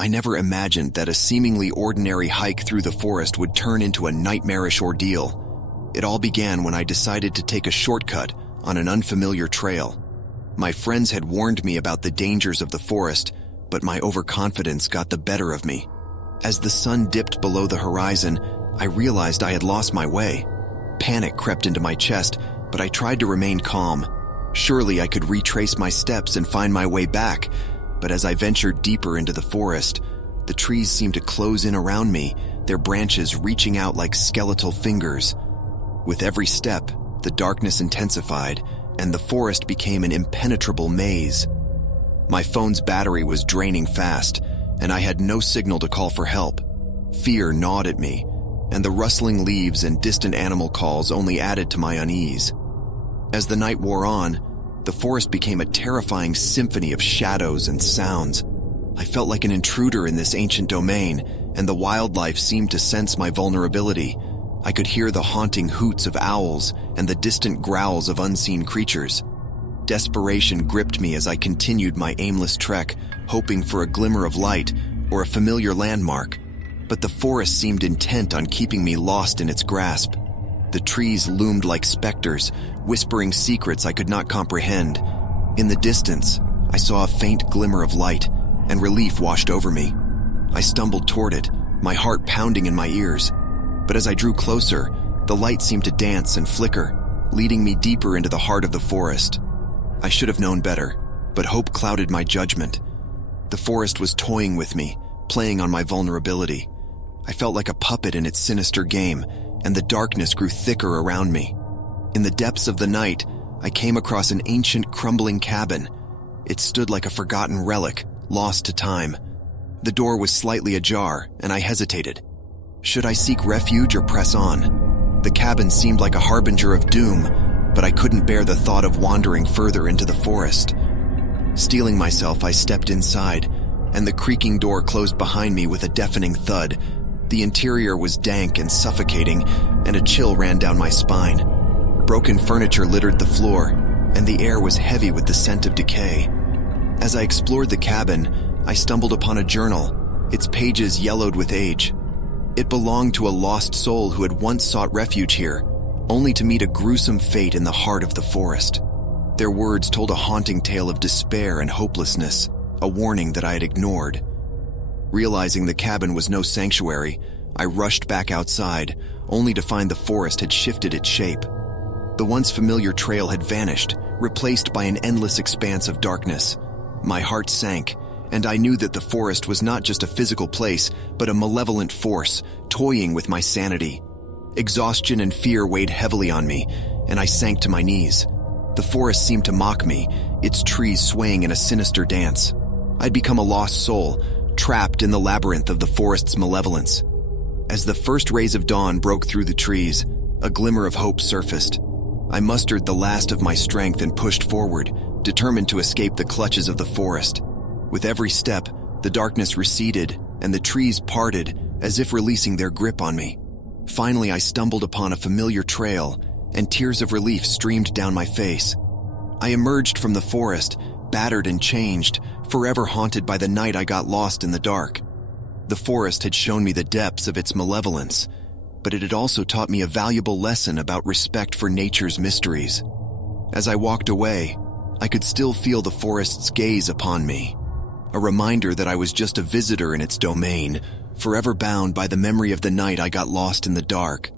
I never imagined that a seemingly ordinary hike through the forest would turn into a nightmarish ordeal. It all began when I decided to take a shortcut on an unfamiliar trail. My friends had warned me about the dangers of the forest, but my overconfidence got the better of me. As the sun dipped below the horizon, I realized I had lost my way. Panic crept into my chest, but I tried to remain calm. Surely I could retrace my steps and find my way back, but as I ventured deeper into the forest, the trees seemed to close in around me, their branches reaching out like skeletal fingers. With every step, the darkness intensified, and the forest became an impenetrable maze. My phone's battery was draining fast, and I had no signal to call for help. Fear gnawed at me, and the rustling leaves and distant animal calls only added to my unease. As the night wore on, the forest became a terrifying symphony of shadows and sounds. I felt like an intruder in this ancient domain, and the wildlife seemed to sense my vulnerability. I could hear the haunting hoots of owls and the distant growls of unseen creatures. Desperation gripped me as I continued my aimless trek, hoping for a glimmer of light or a familiar landmark. But the forest seemed intent on keeping me lost in its grasp. The trees loomed like specters, whispering secrets I could not comprehend. In the distance, I saw a faint glimmer of light, and relief washed over me. I stumbled toward it, my heart pounding in my ears. But as I drew closer, the light seemed to dance and flicker, leading me deeper into the heart of the forest. I should have known better, but hope clouded my judgment. The forest was toying with me, playing on my vulnerability. I felt like a puppet in its sinister game, and the darkness grew thicker around me. In the depths of the night, I came across an ancient, crumbling cabin. It stood like a forgotten relic, lost to time. The door was slightly ajar, and I hesitated. Should I seek refuge or press on? The cabin seemed like a harbinger of doom, but I couldn't bear the thought of wandering further into the forest. Steeling myself, I stepped inside, and the creaking door closed behind me with a deafening thud. The interior was dank and suffocating, and a chill ran down my spine. Broken furniture littered the floor, and the air was heavy with the scent of decay. As I explored the cabin, I stumbled upon a journal, its pages yellowed with age. It belonged to a lost soul who had once sought refuge here, only to meet a gruesome fate in the heart of the forest. Their words told a haunting tale of despair and hopelessness, a warning that I had ignored. Realizing the cabin was no sanctuary, I rushed back outside, only to find the forest had shifted its shape. The once familiar trail had vanished, replaced by an endless expanse of darkness. My heart sank, and I knew that the forest was not just a physical place, but a malevolent force, toying with my sanity. Exhaustion and fear weighed heavily on me, and I sank to my knees. The forest seemed to mock me, its trees swaying in a sinister dance. I'd become a lost soul, trapped in the labyrinth of the forest's malevolence. As the first rays of dawn broke through the trees, a glimmer of hope surfaced. I mustered the last of my strength and pushed forward, determined to escape the clutches of the forest. With every step, the darkness receded, and the trees parted, as if releasing their grip on me. Finally, I stumbled upon a familiar trail, and tears of relief streamed down my face. I emerged from the forest, battered and changed, forever haunted by the night I got lost in the dark. The forest had shown me the depths of its malevolence, but it had also taught me a valuable lesson about respect for nature's mysteries. As I walked away, I could still feel the forest's gaze upon me, a reminder that I was just a visitor in its domain, forever bound by the memory of the night I got lost in the dark.